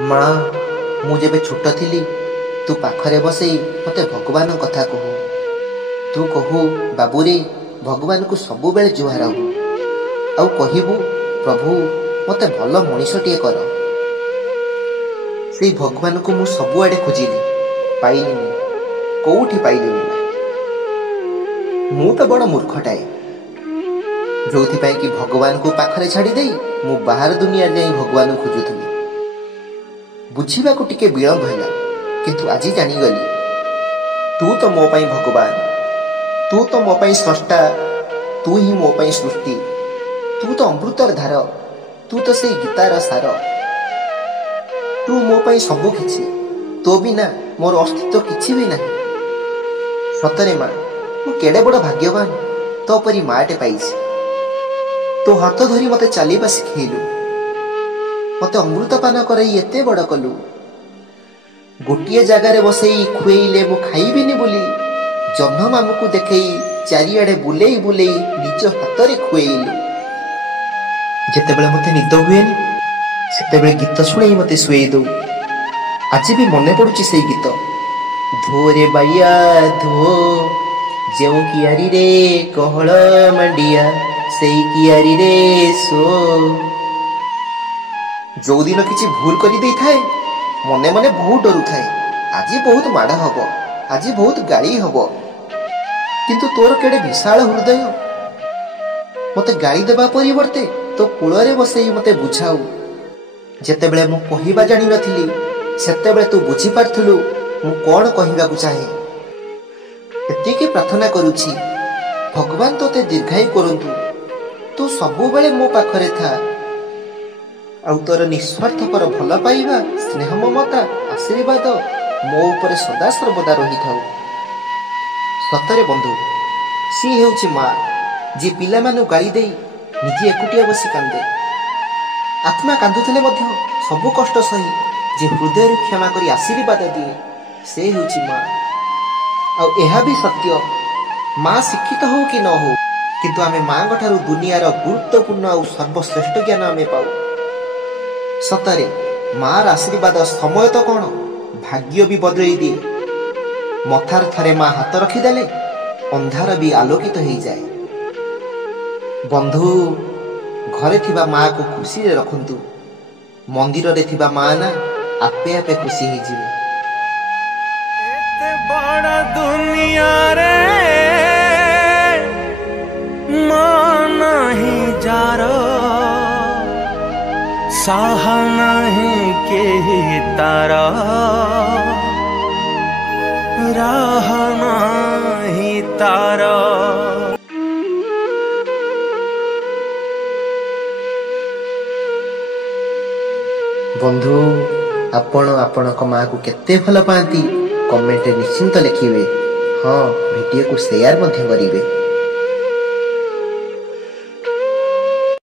माँ मु जेबे छोट थिली तू पाखरे बसई मते भगवान कथा कहू। तू कहू बाबूरे भगवान को सबु बेले जुहार हबू आउ कहबू प्रभु मते भल मनीषटिए कर। से भगवान को मु सबुआडे खोजिली पाइलिनी कोउठी पाइलिनी। मु तो बड़ मूर्खटाए जो कि भगवान को पाखरे छाड़ी दे मु बाहर दुनिया जाई भगवान खोजुथली। बुझीबा को टिके विलंब हैला किंतु आज जानीगली तू तो मो पाई भगवान, तू तो मो पाई स्रष्टा, तू ही मो पाई सृष्टि, तू तो अमृतर धार, तू तो से गीतार सार, तू मो पाई सबु किछि, तो बिना मोर अस्तित्व किछि भी नहीं। सतरे माँ मु केडे बड़ भाग्यवान तो परी माटे पाइछि। तो हाथ धरी मते चलीबा शिखेलु, मते अमृतपान करई एते बड़ कलु। गोटिए जगार बसई खुएले मु खाइबिनी बोली जह्न मामू को देखई चारिआडे बुलेई बुलेई निज हाथ खुएलु। जेतेबेले मते निद हुएनी सेतेबेले गीत शुणई मते शुएई दो। आज भी मने पड़ुची सेई गीत धो रे बाइया धो जेउ कियारी रे कहळ मांडिया सेई कियारी रे सो। जो दिन किसी भूल करी दे थाए मने मने बहुत डरू थाए आज बहुत माड़ हब, आज बहुत गाली हब, किंतु तोर केड़े विशाल हृदय मते गाली देबा परिवर्ते तो कूଳରେ बसई मते बुझाऊ। जेतेबेले मु कहिबा जानि नथिली सेतेबेले तू बुझी पारथुलु मु कोन कहिबा को चाहे। एतिके प्रार्थना करूची भगवान तोते दीर्घायु करंतु, तू सबु बेले मो पाखरे था आउ तोर निस्वार्थपर भल पाइबा स्नेह ममता आशीर्वाद मो उपरे सदा सर्वदा रही थाउ। सतरे बंधु सी हेउची माँ जी पिला मानु गाली देई निजे एकुटिया बसी कांदे। आत्मा कांदुथिले मध्य सबु कष्ट सही जे हृदय क्षमा करी आशीर्वाद दिए से हेउची माँ। आउ एहा भी सत्य माँ शिक्षित हो कि न हो किंतु आमे माँ ठारू दुनियार गुरुत्वपूर्ण आउ सर्वश्रेष्ठ ज्ञान आमे पाऊ। सतरे मार आशीर्वाद समय तो कौन भाग्य भी बदलई दिए। मथार थरे माँ हाथ रखिदेले अंधार भी आलोकित हो जाए। बंधु घरे थिबा माँ को खुशी रे रखंतु, मंदिर रे थिबा माँ ना आपे आपे खुशी हो जिवे। बड़ा दुनिया रे माँ नहीं जारो साह नहीं के तारा राह नहीं तारा। बंधु आपण आपणक माँ को केते भल पाती कमेंट निश्चिंत लिखिबे। हाँ वीडियो को शेयर मध्य करिवे।